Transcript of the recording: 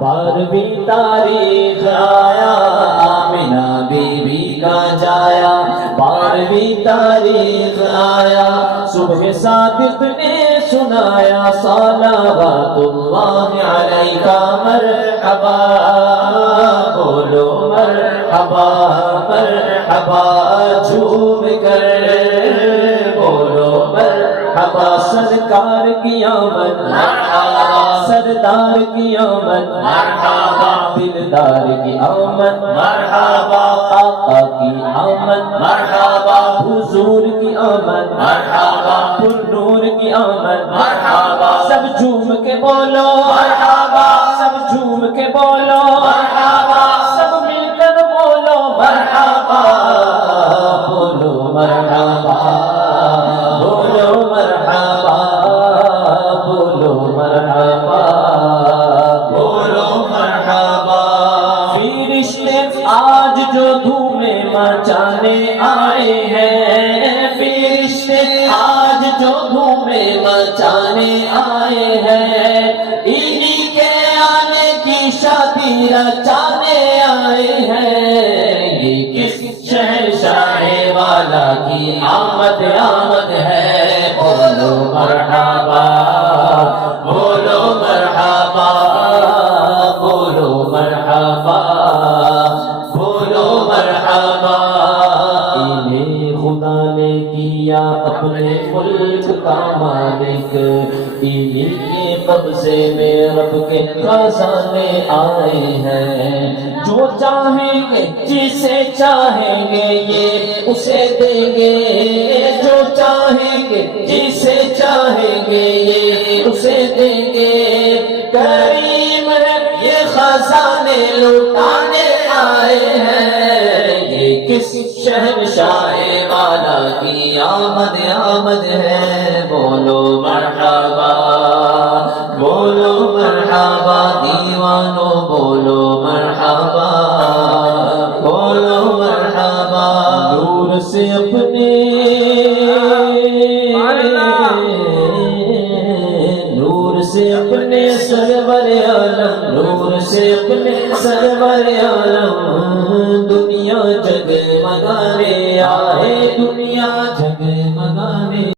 12ویں تاریخ آیا Amna be be کا جایا 12ویں تاریخ آیا صبح صادق نے سنایا صلوات اللہ علیکہ مرحبا بولو مرحبا مرحبا جھوم کر بولو مرحبا سرکار کی آمد مرحبا سردار کی آمد مرحبا دلدار کی آمد مرحبا آقا کی آمد مرحبا حضور کی آمد مرحبا پر نور کی آمد مرحبا سب جھوم کے بولو مرحبا سب جھوم کے بولو مرحبا سب مل کر بولو مرحبا بولو مرحبا بولو مرحبا بولو مرحبا بولو مرحبا فرشتے آج جو دھومیں مچانے آئے ہیں فرشتے آج جو دھومیں مچانے آئے ہیں انہی کے آنے کی شادی رچانے آئے ہیں یہ کس شہنشاہ والا کی آمد آمد ہے بولو مرحبا بولو مرحبا بولو مرحبا بولو مرحبا انہیں خدا نے کیا اپنے ملک کا مالک انہی کے قبضے میں رب کے خزانے آئے ہیں جو چاہیں گے جسے چاہیں گے یہ اسے دیں گے جو چاہیں گے جسے چاہیں گے یہ اسے دیں گے کریم ہے یہ خزانے لوٹانے آئے ہیں یہ کس شہنشاہ والا کی آمد آمد ہے بولو مرحبا بولو مرحبا دیوانو بولو مرحبا بولو مرحبا نور سے اپنے نور سے اپنے سرور عالم نور سے اپنے سرور عالم دنیا جگمگانے آئے دنیا جگ